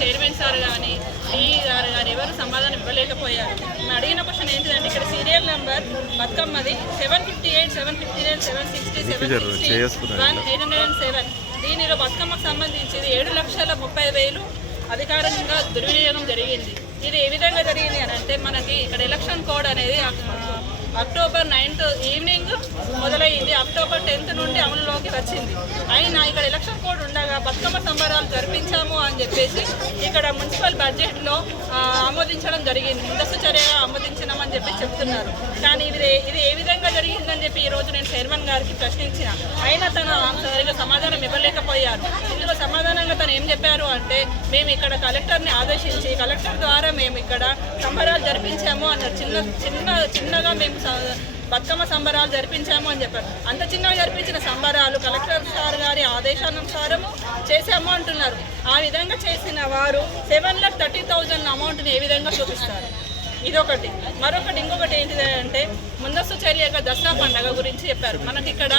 Chairman sir కానీ DE గారు కానీ ఎవరు సమాధానం ఇవ్వలేకపోయారు. నేను అడిగిన క్వశ్చన్ ఏంటిదంటే ఇక్కడ serial number బతుకమ్మది seven fifty eight seven fifty nine seven sixty seven sixty one eight hundred and seven దీనిలో బతుకమ్మకు సంబంధించి ఏడు లక్షల ముప్పై వేలు అధికారికంగా దుర్వినియోగం జరిగింది. ఇది ఏ విధంగా జరిగింది అని అంటే మనకి ఇక్కడ ఎలక్షన్ కోడ్ అనేది అక్టోబర్ నైన్త్ ఈవినింగ్ మొదలైంది. అక్టోబర్ టెన్త్ నుండి అమలులోకి వచ్చింది. అయినా ఇక్కడ ఎలక్షన్ కోడ్ ఉండగా బతుకమ్మ సంబరాలు జరిపించాము అని చెప్పేసి ఇక్కడ మున్సిపల్ బడ్జెట్లో ఆమోదించడం జరిగింది. ముందస్తు చర్యగా ఆమోదించినామని చెప్పి చెప్తున్నారు. కానీ ఇది ఇది ఏ విధంగా జరిగిందని చెప్పి ఈ రోజు నేను చైర్మన్ గారికి ప్రశ్నించిన. అయినా తన సరిగా సమాధానం ఇవ్వలేకపోయారు. ఇందులో సమాధానంగా తను ఏం చెప్పారు అంటే మేము ఇక్కడ కలెక్టర్ని ఆదేశించి కలెక్టర్ ద్వారా మేము ఇక్కడ సంబరాలు జరిపించాము అన్నారు చిన్న చిన్న చిన్నగా మేము బతుకమ్మ సంబరాలు జరిపించాము అని చెప్పారు. అంత చిన్నగా జరిపించిన సంబరాలు కలెక్టర్ సార్ గారి ఆదేశానుసారము చేశాము అంటున్నారు. ఆ విధంగా చేసిన వారు సెవెన్ ల్యాక్ థర్టీ థౌజండ్ అమౌంట్ని ఏ విధంగా చూపిస్తారు? ఇదొకటి. మరొకటి ఇంకొకటి ఏంటిది అంటే చర్యగా దసరా పండగ గురించి చెప్పారు. మనకి ఇక్కడ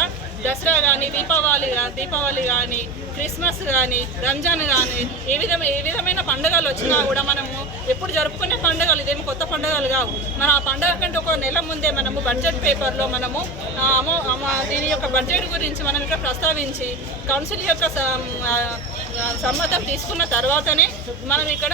దసరా కానీ దీపావళి దీపావళి కానీ క్రిస్మస్ కానీ రంజాన్ కానీ ఏ విధమైన ఏ విధమైన పండుగలు వచ్చినా కూడా మనము ఎప్పుడు జరుపుకునే పండుగలు ఇదేమి కొత్త పండుగలు కావు. మన ఆ పండుగ కంటే ఒక నెల ముందే మనము బడ్జెట్ పేపర్లో మనము అమో దీని యొక్క బడ్జెట్ గురించి మనం ఇక్కడ ప్రస్తావించి కౌన్సిల్ యొక్క స- సమ్మతం తీసుకున్న తర్వాతనే మనం ఇక్కడ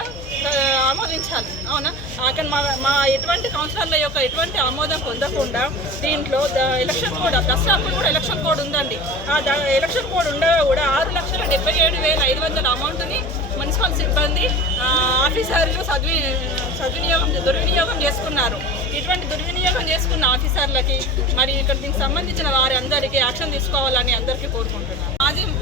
ఆమోదించాలి. అవునా? అక్కడ మా మా ఎటువంటి కౌన్సిలర్ల యొక్క ఎటువంటి ఆమోదం పొందకుండా దీంట్లో ఎలక్షన్ కోడ్ దసరా అప్పుడు కూడా ఎలక్షన్ కోడ్ ఉందండి. ఆ ఎలక్షన్ కోడ్ ఉండగా కూడా ఆరు లక్షల డెబ్బై ఏడు వేల ఐదు వందల అమౌంట్ని మున్సిపల్ సిబ్బంది ఆఫీసర్లు సద్వి సద్వినియోగం దుర్వినియోగం చేసుకున్నారు. ఇటువంటి దుర్వినియోగం చేసుకున్న ఆఫీసర్లకి మరి ఇక్కడ దీనికి సంబంధించిన వారి అందరికీ యాక్షన్ తీసుకోవాలని అందరికీ కోరుకుంటున్నాను.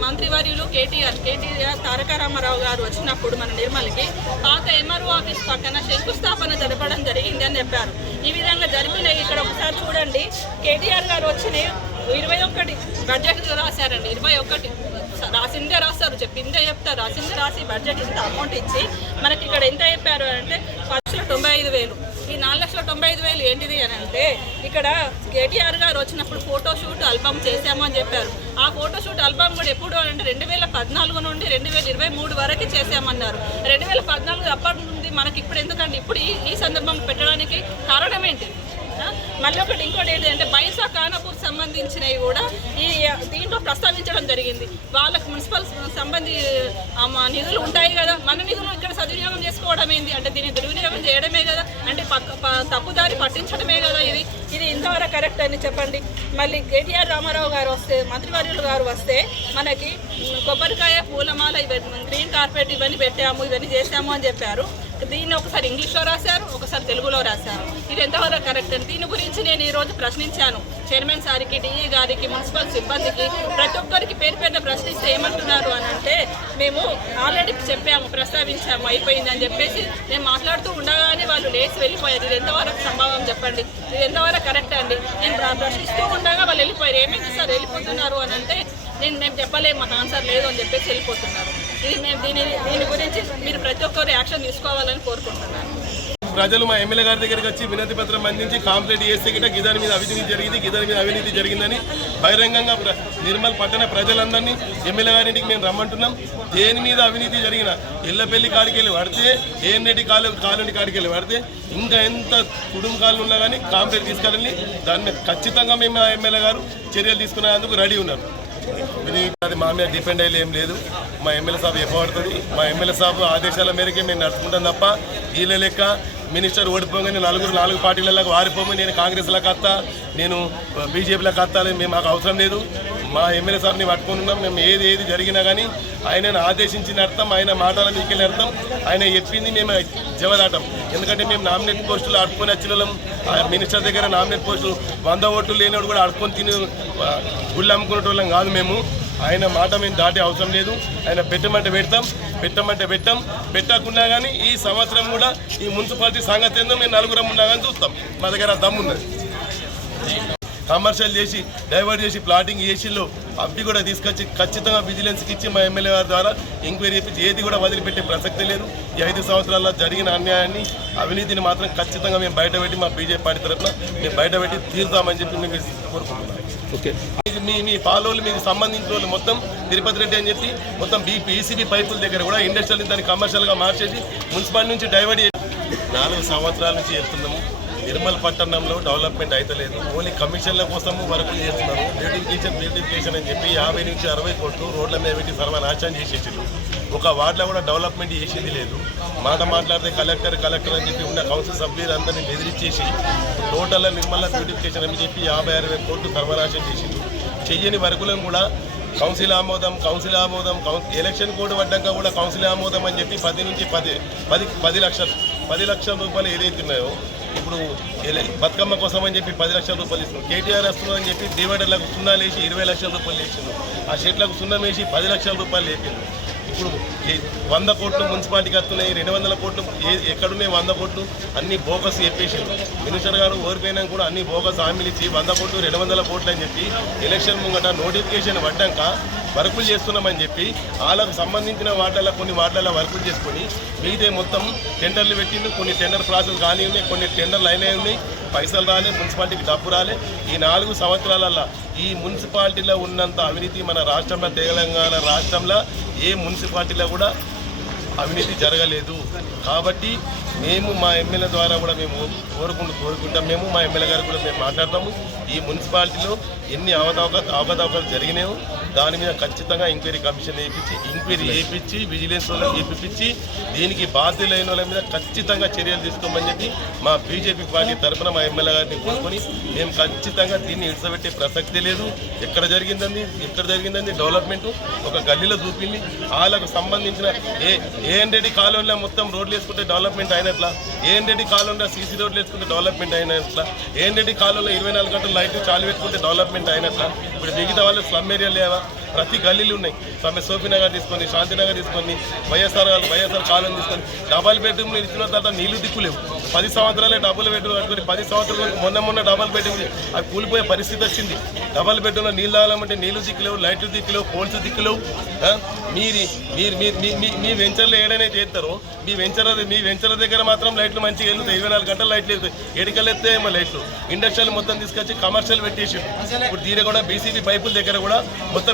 మంత్రివర్యులు కేటీఆర్ కేటీఆర్ తారక రామారావు గారు వచ్చినప్పుడు మన నిర్మల్కి పాత ఎంఆర్ఓ ఆఫీస్ పక్కన శంకుస్థాపన జరపడం జరిగింది అని చెప్పారు. ఈ విధంగా జరిపినాయి. ఇక్కడ ఒకసారి చూడండి. కేటీఆర్ గారు వచ్చిన ఇరవై ఒకటి బడ్జెట్ రాశారండి. ఇరవై ఒకటి రాసిందే రాస్తారు చెప్పిందే చెప్తారు. రాసిందే రాసి బడ్జెట్ ఇంత అమౌంట్ ఇచ్చి మనకి ఇక్కడ ఎంత చెప్పారు అంటే పది లక్షల తొంభై ఐదు వేలు. ఈ నాలుగు లక్షల తొంభై ఐదు వేలు ఏంటిది అని అంటే ఇక్కడ కేటీఆర్ గారు వచ్చినప్పుడు ఫోటో షూట్ ఆల్బమ్ చేశామని అని చెప్పారు. ఆ ఫోటోషూట్ ఆల్బమ్ కూడా ఎప్పుడు అని అంటే రెండు వేల పద్నాలుగు నుండి రెండు వేల ఇరవై మూడు వరకు చేశామన్నారు. రెండు వేల పద్నాలుగు అప్పటి నుండి మనకి ఇప్పుడు ఎందుకంటే ఇప్పుడు ఈ ఈ సందర్భం పెట్టడానికి కారణం ఏంటి? మళ్ళీ ఒకటి ఇంకోటి ఏంటి అంటే బైసా ఖానాపూర్ సంబంధించినవి కూడా ఈ దీంట్లో ప్రస్తావించడం జరిగింది. వాళ్ళకి మున్సిపల్ సంబంధి నిధులు ఉంటాయి కదా. మన నిధులు ఇక్కడ సద్వినియోగం చేసుకోవడం ఏంది అంటే దీన్ని దుర్వినియోగం చేయడమే కదా. తప్పుదారి పట్టించడమే కదా ఇది. ఇది ఇంతవరకు కరెక్ట్ అని చెప్పండి. మళ్ళీ కేటీఆర్ రామారావు గారు వస్తే మంత్రివర్యులు గారు వస్తే మనకి కొబ్బరికాయ పూలమాల ఇవన్నీ గ్రీన్ కార్పెట్ ఇవన్నీ పెట్టాము ఇవన్నీ చేసాము అని చెప్పారు. దీన్ని ఒకసారి ఇంగ్లీష్లో రాశారు ఒకసారి తెలుగులో రాశారు. ఇది ఎంతవరకు కరెక్ట్ అని? దీని గురించి నేను ఈరోజు ప్రశ్నించాను. చైర్మన్ సార్కి డిఈ గారికి మున్సిపల్ సిబ్బందికి ప్రతి ఒక్కరికి పేరు పేరున ప్రశ్నిస్తే ఏమంటున్నారు అని అంటే మేము ఆల్రెడీ చెప్పాము ప్రస్తావించాము అయిపోయింది అని చెప్పేసి నేను మాట్లాడుతూ ఉండగానే వాళ్ళు లేచి వెళ్ళిపోయారు. ఇది ఎంతవరకు సంభవం చెప్పండి? ఇది ఎంతవరకు కరెక్ట్ అండి? నేను ప్రశ్నిస్తూ ఉండగా వాళ్ళు వెళ్ళిపోయారు. ఏమైంది సార్? వెళ్ళిపోతున్నారు అని అంటే నేను మేము చెప్పలేము మాకు ఆన్సర్ లేదు అని చెప్పేసి వెళ్ళిపోతున్నారు. ఇది మేము దీని దీని గురించి మీరు ప్రతి ఒక్కరు యాక్షన్ తీసుకోవాలని కోరుకుంటున్నాను. ప్రజలు మా ఎమ్మెల్యే గారి దగ్గరికి వచ్చి వినతి పత్రం అందించి కాంప్లైంట్ చేస్తే గిట్ట గిదాని మీద అవినీతి జరిగింది గిదాని మీద అవినీతి జరిగిందని బహిరంగంగా ప్ర- నిర్మల్ పట్టణ ప్రజలందరినీ ఎమ్మెల్యే గారింటికి మేము రమ్మంటున్నాం. దేని మీద అవినీతి జరిగిన ఇళ్ళపల్లి కాడికి వెళ్ళి పడితే ఏఎన్రెడ్డి కాలు కాలనీ కాడికి వెళ్ళి పడితే ఇంకా ఎంత కుటుంబ ఉన్నా కానీ కాంప్లైంట్ తీసుకెళ్ళి దాని మీద ఖచ్చితంగా మేము మా ఎమ్మెల్యే గారు చర్యలు తీసుకునేందుకు రెడీ ఉన్నారు. అది మా మీద డిపెండ్ అయ్యేది ఏం లేదు. మా ఎమ్మెల్యే సాబ్ చెప్పబడుతుంది మా ఎమ్మెల్యే సాబ్ ఆదేశాల మేరకే మేము నడుచుకుంటాం తప్ప వీళ్ళ లెక్క మినిస్టర్ ఓడిపోగానే నలుగురు నాలుగు పార్టీలకు వారిపోమని నేను కాంగ్రెస్లో కత్తా నేను బీజేపీలోకి కత్తాలి మేము మాకు అవసరం లేదు. మా ఎమ్మెల్యే సార్ని పట్టుకుని ఉన్నాం. మేము ఏది ఏది జరిగినా కానీ ఆయనను ఆదేశించిన అర్థం ఆయన మాటల మీకెళ్ళిన అర్థం ఆయన చెప్పింది మేము జవదాటం. ఎందుకంటే మేము నామినేట్ పోస్టులు అడుపుకొని వచ్చిన ఆ మినిస్టర్ దగ్గర నామినేట్ పోస్టులు వంద ఓట్లు లేనివాడు కూడా అడుపుకొని తిని గుళ్ళు అమ్ముకునే వాళ్ళం కాదు మేము. ఆయన మాట మేము దాటే అవసరం లేదు. ఆయన పెట్టమంటే పెడతాం పెట్టమంటే పెట్టాం. పెట్టకుండా కానీ ఈ సంవత్సరం కూడా ఈ మున్సిపాలిటీ సంగతి ఏందో మేము నలుగురం ఉన్నా కానీ చూస్తాం. మా దగ్గర దమ్మున్నది కమర్షియల్ చేసి డైవర్ట్ చేసి ప్లాటింగ్ చేసిల్లో అవి కూడా తీసుకొచ్చి ఖచ్చితంగా విజిలెన్స్కి ఇచ్చి మా ఎమ్మెల్యే గారి ద్వారా ఎంక్వైరీ ఏది కూడా వదిలిపెట్టే ప్రసక్తి లేదు. ఈ ఐదు సంవత్సరాల్లో జరిగిన అన్యాయాన్ని అవినీతిని మాత్రం ఖచ్చితంగా మేము బయటపెట్టి మా బీజేపీ పార్టీ తరఫున మేము బయటపెట్టి తీరుతామని చెప్పి మేము కోరుకుంటున్నాం. ఓకే. మీ మీ పాలోళ్ళు మీకు సంబంధించిన వాళ్ళు మొత్తం తిరుపతి రెడ్డి అని చెప్పి మొత్తం బీ పీసీబీ పైపుల దగ్గర కూడా ఇండస్ట్రియల్ దాన్ని కమర్షియల్గా మార్చేసి మున్సిపాలిటీ నుంచి డైవర్ట్ చేసి నాలుగు సంవత్సరాల నుంచి చెప్తున్నాము నిర్మల్ పట్టణంలో డెవలప్మెంట్ అయితలేదు ఓన్లీ కమిషన్ల కోసము వర్క్ చేస్తున్నారు. బ్యూటిఫికేషన్ బ్యూటిఫికేషన్ అని చెప్పి యాభై నుంచి అరవై కోట్లు రోడ్ల మీద పెట్టి సర్వనాశనం చేసేసారు ఒక వార్డులో కూడా డెవలప్మెంట్ చేసేది లేదు. మాట మాట్లాడితే కలెక్టర్ కలెక్టర్ అని చెప్పి ఉన్న కౌన్సిల్ సభ్యులందరినీ బెదిరించేసి టోటల్ నిర్మల బ్యూటిఫికేషన్ అని చెప్పి యాభై అరవై కోట్లు సర్వనాశనం చేసింది చెయ్యని వర్కులను కూడా కౌన్సిల్ ఆమోదం కౌన్సిల్ ఆమోదం కౌన్ ఎలక్షన్ కోడ్ పడ్డాక కూడా కౌన్సిల్ ఆమోదం అని చెప్పి పది నుంచి పది పది పది లక్షలు పది లక్షల రూపాయలు ఏదైతే ఉన్నాయో ఇప్పుడు బతుకమ్మ కోసం అని చెప్పి పది లక్షల రూపాయలు ఇస్తున్నారు కేటీఆర్ వస్తుందని చెప్పి డివైడర్లకు సున్నా వేసి ఇరవై లక్షల రూపాయలు వేసిండు ఆ షెట్లకు సున్నం వేసి పది లక్షల రూపాయలు లేపిండు. ఇప్పుడు వంద కోట్లు మున్సిపాలిటీకి వస్తున్నాయి రెండు వందల కోట్లు ఏ ఎక్కడున్నాయి వంద కోట్లు? అన్ని బోగస్ చెప్పేసి మినిస్టర్ గారు ఓడిపోయినా కూడా అన్ని బోగస్ హామీలు ఇచ్చి వంద కోట్లు రెండు వందల కోట్లు అని చెప్పి ఎలక్షన్ ముంగట నోటిఫికేషన్ పడ్డాక వర్కులు చేస్తున్నామని చెప్పి వాళ్ళకు సంబంధించిన వాటిల్లో కొన్ని వాటిల్లో వర్కులు చేసుకొని మీదే మొత్తం టెండర్లు పెట్టిండు. కొన్ని టెండర్ ప్రాసెస్ కానీ ఉన్నాయి కొన్ని టెండర్లు అయినాయి ఉన్నాయి. పైసలు రాలే మున్సిపాలిటీకి డబ్బు రాలే. ఈ నాలుగు సంవత్సరాలల్లో ఈ మున్సిపాలిటీలో ఉన్నంత అవినీతి మన రాష్ట్రంలో తెలంగాణ రాష్ట్రంలో ఏ మున్సిపాలిటీలో కూడా అవినీతి జరగలేదు. కాబట్టి మేము మా ఎమ్మెల్యే ద్వారా కూడా మేము కోరుకుంటూ కోరుకుంటాం. మేము మా ఎమ్మెల్యే గారు కూడా మేము మాట్లాడతాము. ఈ మున్సిపాలిటీలో ఎన్ని అవతవక అవకతవకలు జరిగినాయో దాని మీద ఖచ్చితంగా ఎంక్వైరీ కమిషన్ వేయించి ఎంక్వైరీ వేయించి విజిలెన్స్ వాళ్ళకి వేయించి దీనికి బాధ్యులైన వాళ్ళ మీద ఖచ్చితంగా చర్యలు తీసుకోమని చెప్పి మా బీజేపీ పార్టీ తరఫున మా ఎమ్మెల్యే గారిని కోరుకొని మేము ఖచ్చితంగా దీన్ని ఇడిసబెట్టే ప్రసక్తి లేదు. ఎక్కడ జరిగిందండి? ఎక్కడ జరిగిందండి? డెవలప్మెంట్ ఒక గల్లీలో చూపింది వాళ్ళకు సంబంధించిన ఏ ఏఎన్రెడ్డి కాలంలో మొత్తం రోడ్లు వేసుకుంటే డెవలప్మెంట్ అయినట్లా ఏఎన్రెడ్డి కాలంలో సీసీ రోడ్లు వేసుకుంటే డెవలప్మెంట్ అయినట్లా ఏఎన్రెడ్డి కాలంలో ఇరవై నాలుగు గంటలు లైట్లు చాలు పెట్టుకుంటే డెవలప్మెంట్ అయినట్లా ఇప్పుడు మిగతా వాళ్ళు స్లమ్ ఏరియా లేవా? ప్రతి గల్లీలు ఉన్నాయి. సమ్మె సోఫీనగర్ తీసుకొని శాంతినగర్ తీసుకొని వైఎస్ఆర్ వైఎస్ఆర్ కాలం తీసుకొని డబల్ బెడ్రూమ్ ఇచ్చిన తర్వాత నీళ్ళు దిక్కులేవు. పది సంవత్సరాలే డబుల్ బెడ్రూమ్ కట్టుకొని పది సంవత్సరాలు మొన్న మొన్న డబల్ బెడ్రూమ్ అవి కూలిపోయే పరిస్థితి వచ్చింది. డబల్ బెడ్రూమ్లో నీళ్ళు తాగాలంటే నీళ్ళు దిక్కులేవు లైట్లు దిక్కులేవు పోల్స్ దిక్కులేవు. మీరు మీరు మీ- మీ- వెంచర్లో ఏడైనా చేస్తారో. మీ వెంచర్ మీ వెంచర్ దగ్గర మాత్రం లైట్లు మంచిగా వెళ్తాయి ఇరవై నాలుగు గంటలు లైట్లు వెళ్తాయి. ఎడికలు ఏమో లైట్లు. ఇండస్ట్రియల్ మొత్తం తీసుకొచ్చి కమర్షియల్ పెట్టేసి ఇప్పుడు దీని కూడా బీసీబీ పైపుల దగ్గర కూడా మొత్తం